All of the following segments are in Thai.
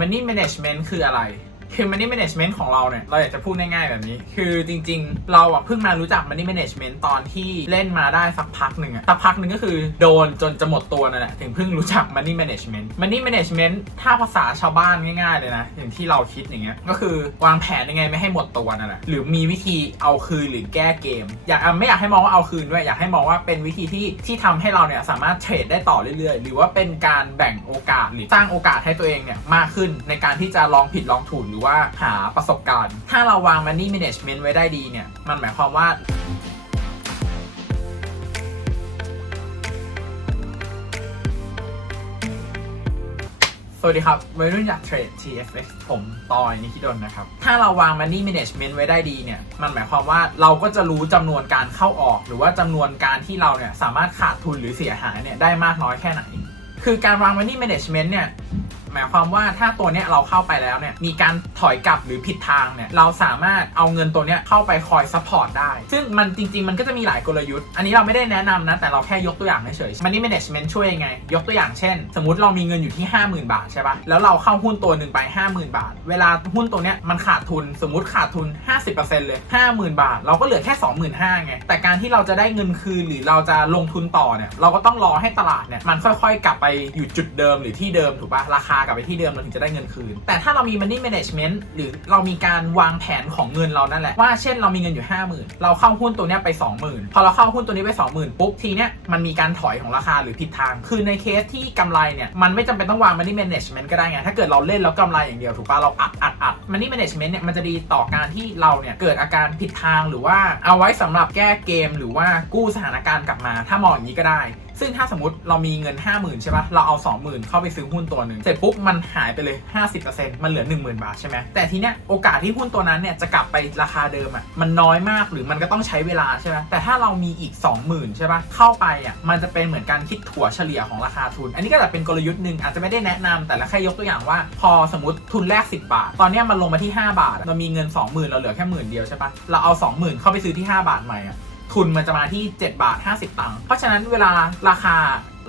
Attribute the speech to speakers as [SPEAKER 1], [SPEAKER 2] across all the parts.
[SPEAKER 1] Money Management คืออะไร คือ Money Management ของเราเนี่ย เราอยากจะพูดง่ายๆแบบนี้ คือจริงๆ เราอะเพิ่งมารู้จัก Money Management ตอนที่เล่นมาได้สักพักหนึ่งอะสักพักหนึ่งก็คือโดนจนจะหมดตัวนั่นแหละถึงเพิ่งรู้จัก Money Management Money Management ถ้าภาษาชาวบ้านง่ายๆเลยนะ อย่างที่เราคิดอย่างเงี้ยก็คือวางแผนยังไงไม่ให้หมดตัวนั่นแหละหรือมีวิธีเอาคืนหรือแก้เกม อยากไม่อยากให้มองว่าเอาคืนด้วยอยากให้มองว่าเป็นวิธีที่ที่ทำให้เราเนี่ยสามารถเทรดได้ต่อเรื่อยๆ หรือว่าเป็นการแบ่งโอกาสหรือสร้างโอกาสให้ตัวเองเนี่ยมากขึ้นในการที่จะลองผิดลองถูกหรือว่าหาประสบการณ์ ถ้าเราวาง money management ไว้ได้ดีเนี่ย มันหมายความว่าสวัสดีครับวัยรุ่นอยากเทรด TFX ผมตอยนิคิดนนะครับ ถ้าเราวาง Money Management ไว้ได้ดีเนี่ย มันหมายความว่าเราก็จะรู้จำนวนการเข้าออก หรือว่าจำนวนการที่เราเนี่ยสามารถขาดทุนหรือเสียหายเนี่ยได้มากน้อยแค่ไหน คือการวาง Money Management เนี่ย หมายความว่าถ้าตัวเนี้ยเราเข้าไปแล้วเนี่ยมีการถอยกลับหรือผิดทางเนี่ยเราสามารถเอาเงินตัวเนี้ยเข้าไปคอยซัพพอร์ตได้ ซึ่งมันจริง ๆ มันก็จะมีหลายกลยุทธ์ อันนี้เราไม่ได้แนะนำนะแต่เราแค่ยกตัวอย่างเฉยๆ Money Management ช่วยยังไง ยกตัวอย่างเช่น สมมติเรามีเงินอยู่ที่ 50,000 บาทใช่ปะแล้วเราเข้าหุ้นตัวหนึ่งไป 50,000 บาท เวลาหุ้นตัวเนี้ยมันขาดทุนสมมติขาดทุน 50%เลย 50,000 บาท เราก็เหลือแค่ 25,000ไงแต่การที่เราจะได้เงินคืนหรือเราจะลงทุนต่อเนี่ยเราก็ต้องรอให้ตลาดเนี่ยมันค่อย ๆ กลับไปอยู่จุดเดิมหรือที่เดิมถูกปะราคากลับไปที่เดิมเราถึงจะได้เงินคืน แต่ถ้าเรามี money management หรือเรามีการวางแผนของเงินเรานั่นแหละว่าเช่นเรามีเงินอยู่ 50,000 เราเข้าหุ้นตัวเนี้ยไป 20,000 พอเราเข้าหุ้นตัวนี้ไป 20,000 ปุ๊บทีเนี้ยมันมีการถอยของราคาหรือผิดทาง คือในเคสที่กำไรเนี่ยมันไม่จำเป็นต้องวาง money management ก็ได้ไงถ้าเกิดเราเล่นแล้วกำไรอย่างเดียวถูกปะเราอัดอัดอัด money management เนี่ยมันจะดีต่อการที่เราเนี่ยเกิดอาการผิดทางหรือว่าเอาไว้สำหรับแก้เกม หรือว่ากู้สถานการณ์กลับมา ถ้ามองอย่างนี้ก็ได้ซึ่งถ้าสมมติเรามีเงิน 50,000 ใช่ปะเราเอา 20,000 เข้าไปซื้อหุ้นตัวหนึ่งเสร็จปุ๊บมันหายไปเลย 50%มันเหลือ 10,000 บาทใช่ไหมแต่ทีเนี้ยโอกาสที่หุ้นตัวนั้นเนี่ยจะกลับไปราคาเดิมอะมันน้อยมากหรือมันก็ต้องใช้เวลาใช่ไหมแต่ถ้าเรามีอีก 20,000 ใช่ปะเข้าไปอะมันจะเป็นเหมือนการคิดถั่วเฉลี่ยของราคาทุน อันนี้ก็จะเป็นกลยุทธ์หนึ่งอาจจะไม่ได้แนะนำแต่ละแค่ยกตัวอย่างว่า พอสมมติทุนแรก 10 บาท ตอนเนี้ยมันลงมาที่ 5 บาทเรามีเงิน 20,000 เราเหลือแค่หมื่นเดียวใช่ปะเราเอา 20,000 เข้าไปซื้อที่ 5 บาทใหม่อะ ทุนมันจะมาที่ 7 บาท 50 ตังค์เพราะฉะนั้นเวลาราคา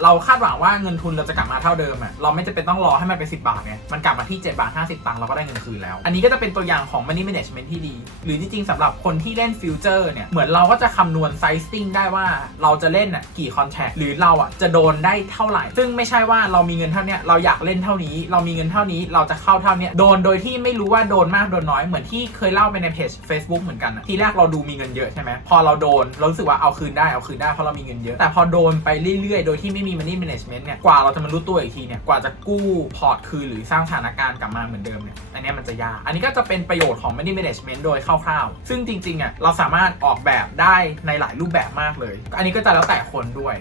[SPEAKER 1] เราคาดหวังว่าเงินทุนเราจะกลับมาเท่าเดิมอะเราไม่จำเป็นต้องรอให้มันเป็น10 บาทไงมันกลับมาที่7บาท50 ตังค์เราก็ได้เงินคืนแล้ว อันนี้ก็จะเป็นตัวอย่างของ money management ที่ดี หรือจริงๆสำหรับคนที่เล่นฟิวเจอร์เนี่ยเหมือนเราก็จะคำนวณ sizing ได้ว่าเราจะเล่นอะกี่ contract หรือเราอะจะโดนได้เท่าไหร่ ซึ่งไม่ใช่ว่าเรามีเงินเท่านี้เราอยากเล่นเท่านี้ เรามีเงินเท่านี้เราจะเข้าเท่านี้โดนโดยที่ไม่รู้ว่าโดนมากโดนน้อยเหมือนที่เคยเล่าไปในเพจ Facebook เหมือนกันอะทีแรกเราดูมีเงินเยอะใช่ไหมพอเราโดนเรารู้สึกว่าเอาคืนได้เอาคืนได้เพราะเรามีเงินเยอะแต่พอโดนไปเรื่อยๆ โดยที่ไม่มี money management เนี่ย กว่าเราจะมารู้ตัวอีกทีเนี่ย กว่าจะกู้พอร์ตคืนหรือสร้างสถานการณ์กลับมาเหมือนเดิมเนี่ย อันนี้มันจะยาก อันนี้ก็จะเป็นประโยชน์ของ money management โดยคร่าวๆ ซึ่งจริงๆอะเราสามารถออกแบบได้ในหลายรูปแบบมากเลย อันนี้ก็จะแล้วแต่คนด้วย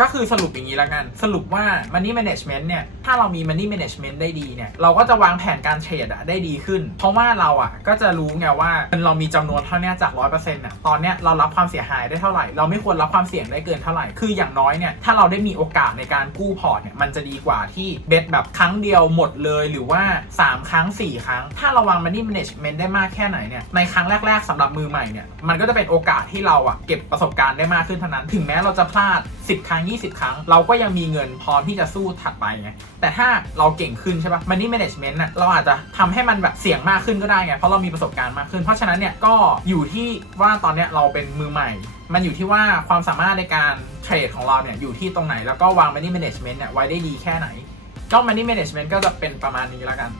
[SPEAKER 1] ก็คือสรุปอย่างนี้ล้วกัน สรุปว่า money management เนี่ย ถ้าเรามี money management ได้ดีเนี่ย เราก็จะวางแผนการเทรดอะได้ดีขึ้น เพราะว่าเราอะก็จะรู้ไงว่าเงินเรามีจำนวนเท่านี้ยจาก 100%อะตอนเนี้ยเรารับความเสียหายได้เท่าไหร่ เราไม่ควรรับความเสี่ยงได้เกินเท่าไหร่ คืออย่างน้อยเนี่ย ถ้าเราได้มีโอกาสในการกู้พอร์ตเนี่ย มันจะดีกว่าที่เบ็ดแบบครั้งเดียวหมดเลยหรือว่า 3 ครั้ง 4 ครั้ง ถ้าเราวาง money management ได้มากแค่ไหนเนี่ย ในครั้งแรก ๆสำหรับมือใหม่เนี่ย มันก็จะเป็นโอกาสที่เราอะเก็บประสบการณ์ได้มากขึ้นเท่านั้น ถึงแม้เราจะพลาด 10 ครั้ง20 ครั้ง เราก็ยังมีเงินพร้อมที่จะสู้ถัดไปไงแต่ถ้าเราเก่งขึ้นใช่ปะ money management น่ะเราอาจจะทำให้มันแบบเสี่ยงมากขึ้นก็ได้ไงเพราะเรามีประสบการณ์มากขึ้น เพราะฉะนั้นเนี่ยก็อยู่ที่ว่าตอนเนี้ยเราเป็นมือใหม่ มันอยู่ที่ว่าความสามารถในการเทรดของเราเนี่ยอยู่ที่ตรงไหนแล้วก็วาง money management เนี่ยไว้ได้ดีแค่ไหนก็ money management ก็จะเป็นประมาณนี้แล้วกัน